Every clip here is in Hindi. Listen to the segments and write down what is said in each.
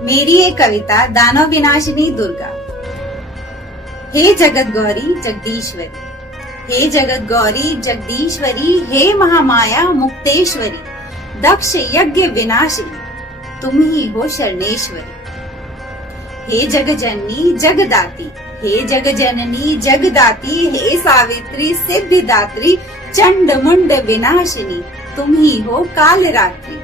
मेरी एक कविता दानव विनाशिनी दुर्गा। हे जगत गौरी जगदीश्वरी, हे जगत गौरी जगदीश्वरी, हे महामाया मुक्तेश्वरी, दक्ष यज्ञ विनाशिनी, तुम ही हो शरणेश्वरी। हे जग जननी जगदाती, हे जग जननी जगदाती, हे सावित्री सिद्धिदात्री, चंड मुंड विनाशिनी, तुम ही हो काल रात्रि।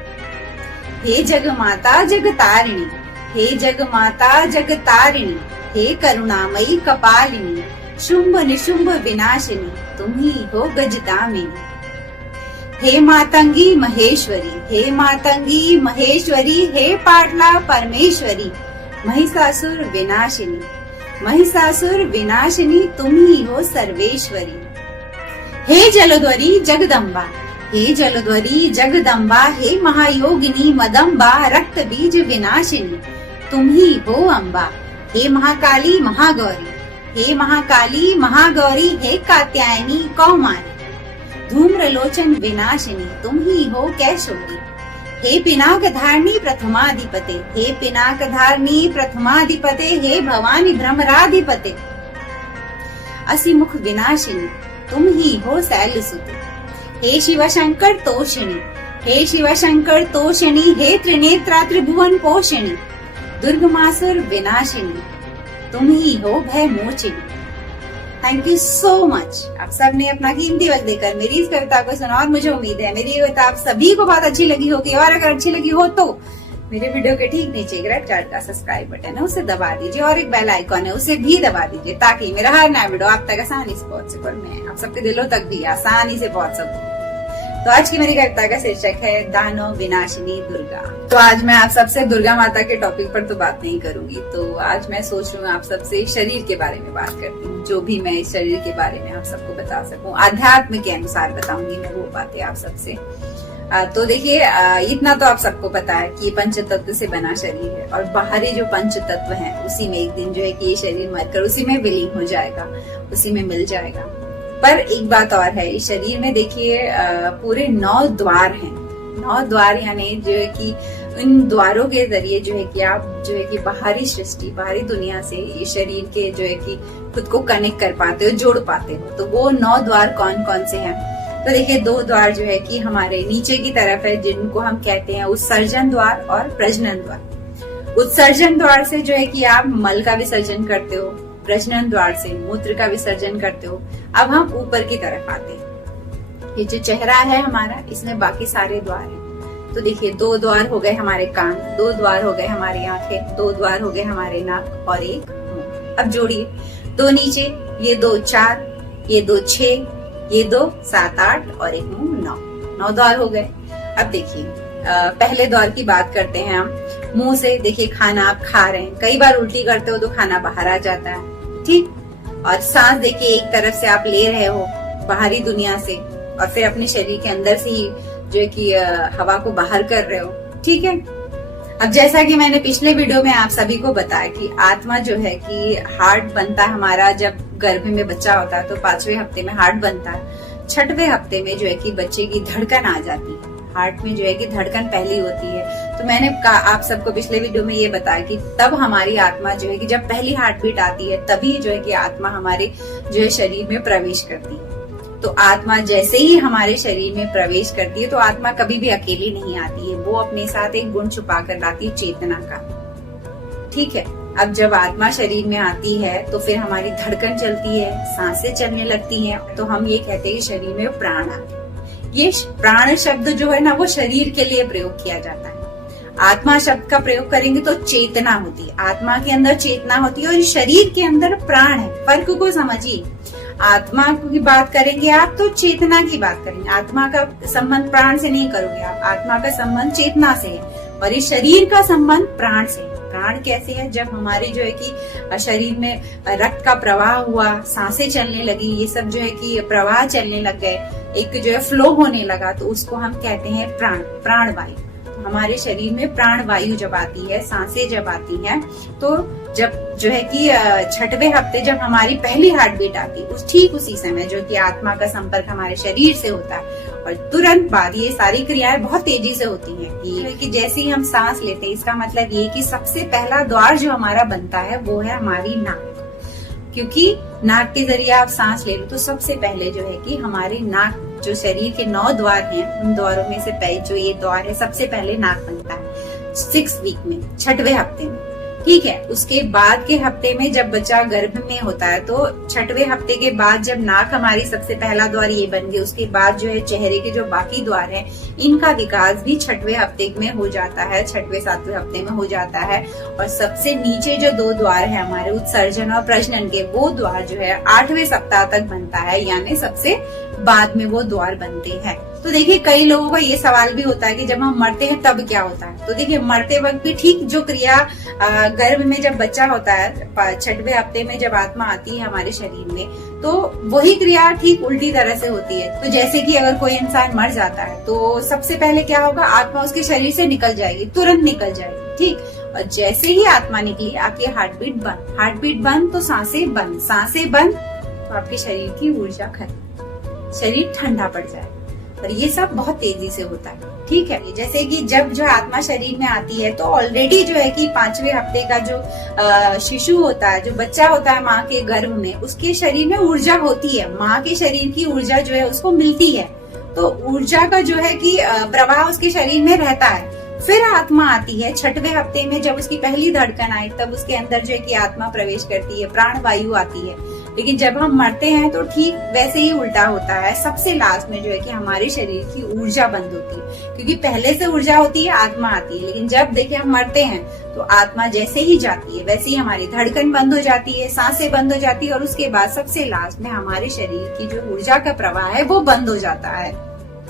हे जग माता जगतारिणी, हे जग माता जगतारिणी, हे करुणामयी कपालिनी, शुंभ निशुंभ विनाशिनी, तुम ही हो गजदामिनी। हे मातंगी महेश्वरी, हे मातंगी महेश्वरी, हे पाटला परमेश्वरी, महिषासुर विनाशिनी, महिषासुर विनाशिनी, तुम ही हो सर्वेश्वरी। हे जलध्वरी जगदम्बा, हे जलध्वरी जगदम्बा, हे महायोगिनी मदम्बा, रक्त बीज विनाशिनी, तुम ही हो अम्बा। हे महाकाली महागौरी, हे महाकाली महागौरी, हे कात्यायनी कौमारी, धूम्रलोचन विनाशिनी, तुम ही हो कैशोरी। हे पिनाक धारणी प्रथमाधिपते, हे पिनाक धारणी प्रथमाधिपते, हे भवानी भ्रमराधिपते, असिमुख विनाशिनी, तुम ही हो शैलसुते। हे शिव शंकर तोषिणी, हे शिव शंकर तोषिणी, हे त्रिनेत्रा त्रिभुवन पोषिणी, दुर्गमासुर विनाशिनी, तुम ही हो भय मोचिनी। Thank you so much. आप सबने अपना कीमती वक्त देकर मेरी इस कविता को सुना और मुझे उम्मीद है मेरी कविता आप सभी को बहुत अच्छी लगी होगी, और अगर अच्छी लगी हो तो मेरे वीडियो के ठीक नीचे एक रेड कलर का सब्सक्राइब बटन है, उसे दबा दीजिए, और एक बेल आइकॉन है उसे भी दबा दीजिए, ताकि मेरा हर नया वीडियो आप तक आसानी से पहुंच सके और मैं आप सबके दिलों तक भी आसानी से पहुंच सकूं। तो आज की मेरी कविता का शीर्षक है दानव विनाशिनी दुर्गा। तो आज मैं आप सबसे दुर्गा माता के टॉपिक पर तो बात नहीं करूंगी, तो आज मैं सोच रही हूँ आप सबसे शरीर के बारे में बात करती हूँ, जो भी मैं इस शरीर के बारे में आप सबको बता सकूं, आध्यात्म के अनुसार बताऊंगी मैं वो बातें आप सबसे। तो देखिए, इतना तो आप सबको पता है कि ये पंच तत्व से बना शरीर है, और बाहरी जो पंच तत्व है उसी में एक दिन जो है कि ये शरीर मरकर उसी में विलीन हो जाएगा, उसी में मिल जाएगा। पर एक बात और है, इस शरीर में देखिए पूरे 9 द्वार हैं। 9 द्वार यानी जो है कि इन द्वारों के जरिए जो है कि आप जो है कि बाहरी सृष्टि, बाहरी दुनिया से इस शरीर के जो है कि खुद को कनेक्ट कर पाते हो, जोड़ पाते हो। तो वो 9 द्वार कौन कौन से हैं? तो देखिए 2 द्वार जो है कि हमारे नीचे की तरफ है, जिनको हम कहते हैं उत्सर्जन द्वार और प्रजनन द्वार। उत्सर्जन द्वार से जो है कि आप मल का विसर्जन करते हो, प्रजनन द्वार से मूत्र का विसर्जन करते हो। अब हम ऊपर की तरफ आते हैं। ये जो चेहरा है हमारा, इसमें बाकी सारे द्वार हैं। तो देखिए 2 द्वार हो गए हमारे कान, 2 द्वार हो गए हमारी आंखें, 2 द्वार हो गए हमारे नाक और एक मुंह। अब जोड़िए 2 नीचे, ये 2 4, ये 2 6, ये 2 7 8 और एक मुंह 9। 9 द्वार हो गए। अब देखिए पहले द्वार की बात करते हैं हम। मुंह से देखिए खाना आप खा रहे हैं, कई बार उल्टी करते हो तो खाना बाहर आ जाता है, ठीक। और सांस देखिए एक तरफ से आप ले रहे हो बाहरी दुनिया से, और फिर अपने शरीर के अंदर से ही जो है कि हवा को बाहर कर रहे हो, ठीक है। अब जैसा कि मैंने पिछले वीडियो में आप सभी को बताया कि आत्मा जो है कि हार्ट बनता है हमारा जब गर्भ में बच्चा होता है, तो 5वें हफ्ते में हार्ट बनता है। 6वें हफ्ते में जो है कि बच्चे की धड़कन आ जाती है, हार्ट में जो है कि धड़कन पहली होती है। तो मैंने आप सबको पिछले वीडियो में ये बताया कि तब हमारी आत्मा जो है कि जब पहली हार्ट बीट आती है, तभी जो है कि आत्मा हमारे जो है शरीर में प्रवेश करती है। तो आत्मा जैसे ही हमारे शरीर में प्रवेश करती है, तो आत्मा कभी भी अकेली नहीं आती है, वो अपने साथ एक गुण छुपा कर लाती है, चेतना का, ठीक है। अब जब आत्मा शरीर में आती है तो फिर हमारी धड़कन चलती है, सांसें चलने लगती हैं, तो हम ये कहते हैं शरीर में प्राण आते हैं। ये प्राण शब्द जो है ना, वो शरीर के लिए प्रयोग किया जाता है। आत्मा शब्द का प्रयोग करेंगे तो चेतना होती है, आत्मा के अंदर चेतना होती है, और शरीर के अंदर प्राण है। फर्क को समझिए, आत्मा की बात करेंगे आप तो चेतना की बात करेंगे, आत्मा का संबंध प्राण से नहीं करोगे आप, आत्मा का संबंध चेतना से है, और इस शरीर का संबंध प्राण से है। प्राण कैसे है? जब हमारे जो है कि शरीर में रक्त का प्रवाह हुआ, सांसें चलने लगी, ये सब जो है कि प्रवाह चलने लग गए, एक जो है फ्लो होने लगा, तो उसको हम कहते हैं प्राण, प्राणवायु। हमारे शरीर में प्राण वायु जब आती है, सांसें जब आती हैं, तो जब जो है कि 6वें हफ्ते जब हमारी पहली हार्ट बीट आती है, ठीक उसी समय जो कि आत्मा का संपर्क हमारे शरीर से होता है, और तुरंत बाद ये सारी क्रियाएं बहुत तेजी से होती हैं कि जैसे ही हम सांस लेते हैं, इसका मतलब ये कि सबसे पहला द्वार जो हमारा बनता है वो है हमारी नाक। क्योंकि नाक के जरिए आप सांस ले लो तो सबसे पहले जो है कि हमारे नाक, जो शरीर के 9 द्वार हैं, उन द्वारों में से पहले जो ये द्वार है सबसे पहले नाक बनता है 6 वीक में, 6वें हफ्ते में। ठीक है, उसके बाद के हफ्ते में जब बच्चा गर्भ में होता है तो 6वें हफ्ते के बाद जब नाक हमारी सबसे पहला द्वार ये बन गई, उसके बाद जो है चेहरे के जो बाकी द्वार हैं इनका विकास भी 6वें हफ्ते में हो जाता है, 6वें 7वें हफ्ते में हो जाता है। और सबसे नीचे जो 2 द्वार है हमारे उत्सर्जन और प्रजनन के, वो द्वार जो है 8वें सप्ताह तक बनता है, यानी सबसे बाद में वो द्वार बनते हैं। तो देखिए कई लोगों का ये सवाल भी होता है कि जब हम मरते हैं तब क्या होता है। तो देखिए मरते वक्त भी ठीक जो क्रिया गर्भ में जब बच्चा होता है 6वें हफ्ते में जब आत्मा आती है हमारे शरीर में, तो वही क्रिया ठीक उल्टी तरह से होती है। तो जैसे कि अगर कोई इंसान मर जाता है तो सबसे पहले क्या होगा, आत्मा उसके शरीर से निकल जाएगी, तुरंत निकल जाएगी। ठीक, और जैसे ही आत्मा निकली आपकी हार्ट बीट बंद तो सांसें बंद तो आपके शरीर की ऊर्जा खत्म, शरीर ठंडा पड़ जाए। और ये सब बहुत तेजी से होता है। ठीक है, जैसे कि जब जो आत्मा शरीर में आती है तो ऑलरेडी जो है कि 5वें हफ्ते का जो शिशु होता है, जो बच्चा होता है माँ के गर्भ में, उसके शरीर में ऊर्जा होती है, माँ के शरीर की ऊर्जा जो है उसको मिलती है। तो ऊर्जा का जो है कि प्रवाह उसके शरीर में रहता है। फिर आत्मा आती है 6वें हफ्ते में, जब उसकी पहली धड़कन आई तब उसके अंदर जो है कि आत्मा प्रवेश करती है, प्राण वायु आती है। लेकिन जब हम मरते हैं तो ठीक वैसे ही उल्टा होता है, सबसे लास्ट में जो है कि हमारे शरीर की ऊर्जा बंद होती है, क्योंकि पहले से ऊर्जा होती है, आत्मा आती है। लेकिन जब देखिए हम मरते हैं तो आत्मा जैसे ही जाती है वैसे ही हमारी धड़कन बंद हो जाती है, सांसें बंद हो जाती है, और उसके बाद सबसे लास्ट में हमारे शरीर की जो ऊर्जा का प्रवाह है वो बंद हो जाता है।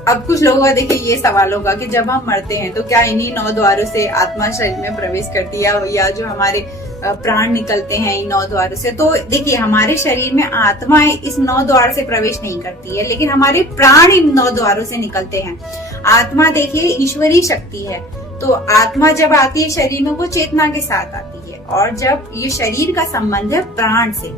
अब कुछ लोगों का देखिए ये सवाल होगा कि जब हम मरते हैं तो क्या इन्हीं 9 द्वारों से आत्मा शरीर में प्रवेश करती है, या जो हमारे प्राण निकलते हैं इन 9 द्वारों से। तो देखिए हमारे शरीर में आत्मा इस 9 द्वार से प्रवेश नहीं करती है, लेकिन हमारे प्राण इन 9 द्वारों से निकलते हैं। आत्मा देखिए ईश्वरीय शक्ति है, तो आत्मा जब आती है शरीर में वो चेतना के साथ आती है। और जब ये शरीर का संबंध है प्राण से,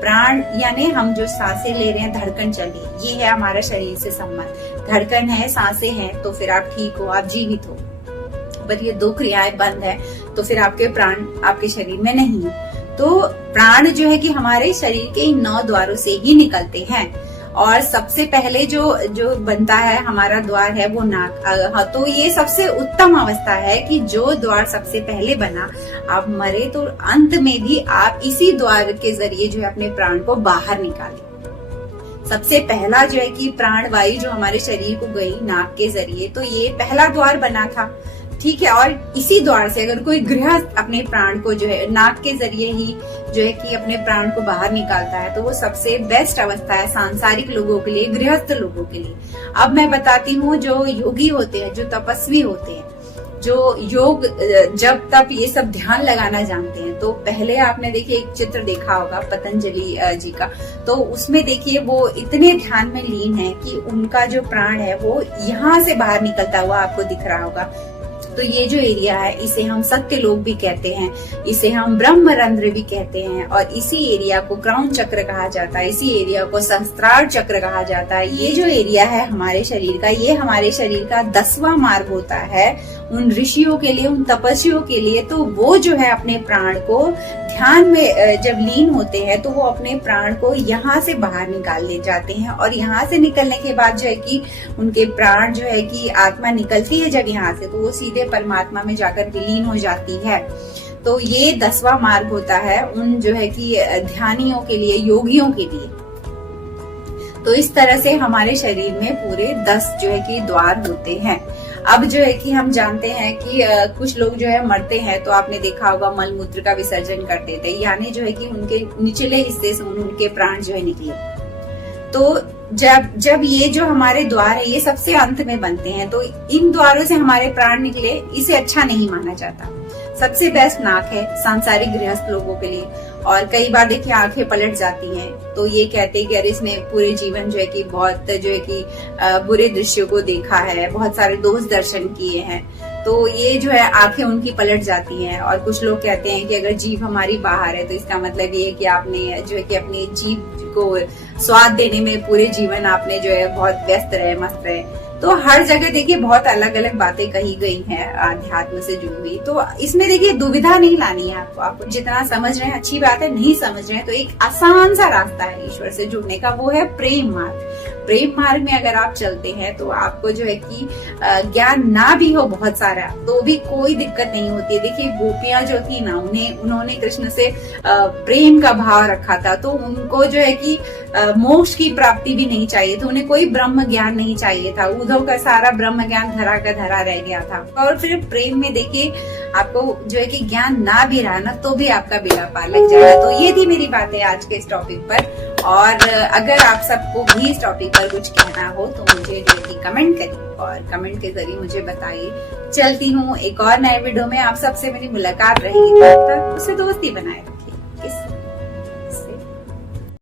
प्राण यानी हम जो सांसें ले रहे हैं, धड़कन चल रही है, ये है हमारा शरीर से संबंध। धड़कन है, सांसें हैं, तो फिर आप ठीक हो, आप जीवित हो। पर ये 2 क्रियाएं बंद है तो फिर आपके प्राण आपके शरीर में नहीं है। तो प्राण जो है कि हमारे शरीर के इन 9 द्वारों से ही निकलते हैं। और सबसे पहले जो बनता है हमारा द्वार है वो नाक। तो ये सबसे उत्तम अवस्था है कि जो द्वार सबसे पहले बना, आप मरे तो अंत में भी आप इसी द्वार के जरिए जो है अपने प्राण को बाहर निकाले। सबसे पहला जो है कि प्राण वायु जो हमारे शरीर को गई नाक के जरिए, तो ये पहला द्वार बना था। ठीक है, और इसी द्वार से अगर कोई गृहस्थ अपने प्राण को जो है नाक के जरिए ही जो है कि अपने प्राण को बाहर निकालता है, तो वो सबसे बेस्ट अवस्था है सांसारिक लोगों के लिए, गृहस्थ लोगों के लिए। अब मैं बताती हूँ जो योगी होते हैं, जो तपस्वी होते हैं, जो योग जब तप ये सब ध्यान लगाना जानते हैं, तो पहले आपने देखिए एक चित्र देखा होगा पतंजलि जी का, तो उसमें देखिए वो इतने ध्यान में लीन है कि उनका जो प्राण है वो यहाँ से बाहर निकलता हुआ आपको दिख रहा होगा। तो ये जो एरिया है इसे हम सत्य लोक भी कहते हैं, इसे हम ब्रह्मरंध्र भी कहते हैं, और इसी एरिया को क्राउन चक्र कहा जाता है, इसी एरिया को सहस्त्रार चक्र कहा जाता है। ये जो एरिया है हमारे शरीर का, ये हमारे शरीर का 10वां मार्ग होता है उन ऋषियों के लिए, उन तपस्वियों के लिए। तो वो जो है अपने प्राण को ध्यान में जब लीन होते हैं तो वो अपने प्राण को यहाँ से बाहर निकाल ले जाते हैं, और यहाँ से निकलने के बाद जो है कि उनके प्राण जो है कि आत्मा निकलती है जब यहाँ से, तो वो सीधे परमात्मा में जाकर विलीन हो जाती है। तो ये 10वां मार्ग होता है उन जो है कि ध्यानियों के लिए, योगियों के लिए। तो इस तरह से हमारे शरीर में पूरे 10 जो है कि द्वार होते हैं। अब जो है कि हम जानते हैं कि कुछ लोग जो है मरते हैं तो आपने देखा होगा मल मूत्र का विसर्जन कर देते हैं, यानी जो है कि उनके निचले हिस्से से उनके प्राण जो है निकले। तो जब ये जो हमारे द्वार है ये सबसे अंत में बनते हैं, तो इन द्वारों से हमारे प्राण निकले, इसे अच्छा नहीं माना जाता। सबसे बेस्ट नाक है सांसारिक गृहस्थ लोगों के लिए। और कई बार देखिए आंखें पलट जाती हैं, तो ये कहते हैं कि अरे इसने पूरे जीवन जो है कि बहुत जो है कि बुरे दृश्यों को देखा है, बहुत सारे दोष दर्शन किए हैं, तो ये जो है आंखें उनकी पलट जाती हैं। और कुछ लोग कहते हैं कि अगर जीभ हमारी बाहर है तो इसका मतलब ये है कि आपने जो है कि अपनी जीभ को स्वाद देने में पूरे जीवन आपने जो है बहुत व्यस्त रहे, मस्त रहे। तो हर जगह देखिए बहुत अलग अलग बातें कही गई हैं अध्यात्म से जुड़ी हुई। तो इसमें देखिए दुविधा नहीं लानी है आपको। आप जितना समझ रहे हैं अच्छी बात है, नहीं समझ रहे हैं तो एक आसान सा रास्ता है ईश्वर से जुड़ने का, वो है प्रेम मार्ग। प्रेम मार्ग में अगर आप चलते हैं तो आपको जो है कि ज्ञान ना भी हो बहुत सारा तो भी कोई दिक्कत नहीं होती है। देखिए गोपियां जो थी ना, उन्होंने कृष्ण से प्रेम का भाव रखा था, तो उनको जो है कि मोक्ष की प्राप्ति भी नहीं चाहिए थी, उन्हें कोई ब्रह्म ज्ञान नहीं चाहिए था। उद्धव का सारा ब्रह्म ज्ञान धरा का धरा रह गया था। और फिर प्रेम में देखिए आपको जो है कि ज्ञान ना भी रहा ना तो भी आपका बेड़ा पार लग जाएगा। तो ये थी मेरी बातें आज के इस टॉपिक पर। और अगर आप सबको भी इस टॉपिक पर कुछ कहना हो तो मुझे जो है कि कमेंट करिए और कमेंट के जरिए मुझे बताइए। चलती हूँ एक और नए वीडियो में, आप सबसे मेरी मुलाकात रहेगी, तब तक उससे दोस्ती बनाए।